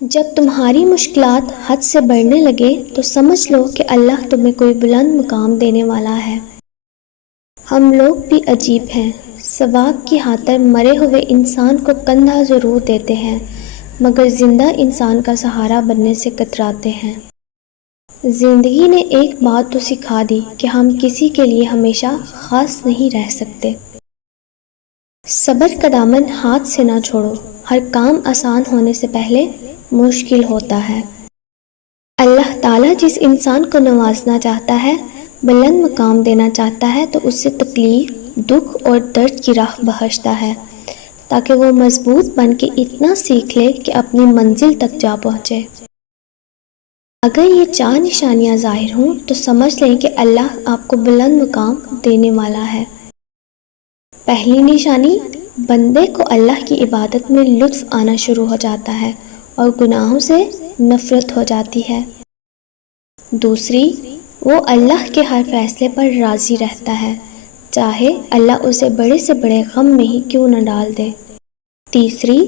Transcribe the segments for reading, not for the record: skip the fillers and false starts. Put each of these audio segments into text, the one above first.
جب تمہاری مشکلات حد سے بڑھنے لگے تو سمجھ لو کہ اللہ تمہیں کوئی بلند مقام دینے والا ہے۔ ہم لوگ بھی عجیب ہیں، ثواب کی خاطر مرے ہوئے انسان کو کندھا ضرور دیتے ہیں مگر زندہ انسان کا سہارا بننے سے کتراتے ہیں۔ زندگی نے ایک بات تو سکھا دی کہ ہم کسی کے لیے ہمیشہ خاص نہیں رہ سکتے۔ صبر کا دامن ہاتھ سے نہ چھوڑو، ہر کام آسان ہونے سے پہلے مشکل ہوتا ہے۔ اللہ تعالیٰ جس انسان کو نوازنا چاہتا ہے، بلند مقام دینا چاہتا ہے تو اس سے تکلیف، دکھ اور درد کی راہ بخشتا ہے تاکہ وہ مضبوط بن کے اتنا سیکھ لے کہ اپنی منزل تک جا پہنچے۔ اگر یہ 4 نشانیاں ظاہر ہوں تو سمجھ لیں کہ اللہ آپ کو بلند مقام دینے والا ہے۔ پہلی نشانی، بندے کو اللہ کی عبادت میں لطف آنا شروع ہو جاتا ہے اور گناہوں سے نفرت ہو جاتی ہے۔ دوسری، وہ اللہ کے ہر فیصلے پر راضی رہتا ہے، چاہے اللہ اسے بڑے سے بڑے غم میں ہی کیوں نہ ڈال دے۔ تیسری،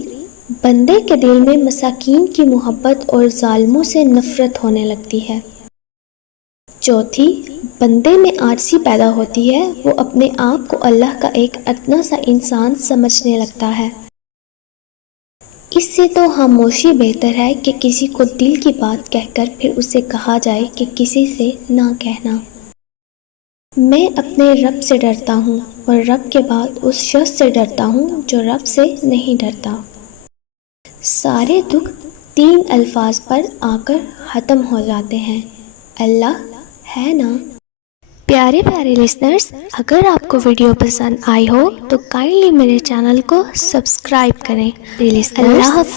بندے کے دل میں مساکین کی محبت اور ظالموں سے نفرت ہونے لگتی ہے۔ چوتھی، بندے میں عاجزی پیدا ہوتی ہے، وہ اپنے آپ کو اللہ کا ایک ادنا سا انسان سمجھنے لگتا ہے۔ اس سے تو خاموشی بہتر ہے کہ کسی کو دل کی بات کہہ کر پھر اسے کہا جائے کہ کسی سے نہ کہنا۔ میں اپنے رب سے ڈرتا ہوں اور رب کے بعد اس شخص سے ڈرتا ہوں جو رب سے نہیں ڈرتا۔ سارے دکھ 3 الفاظ پر آ کر ختم ہو جاتے ہیں، اللہ ہے نا۔ پیارے لسنرز، اگر آپ کو ویڈیو پسند آئی ہو تو کائنڈلی میرے چینل کو سبسکرائب کریں۔ اللہ حافظ۔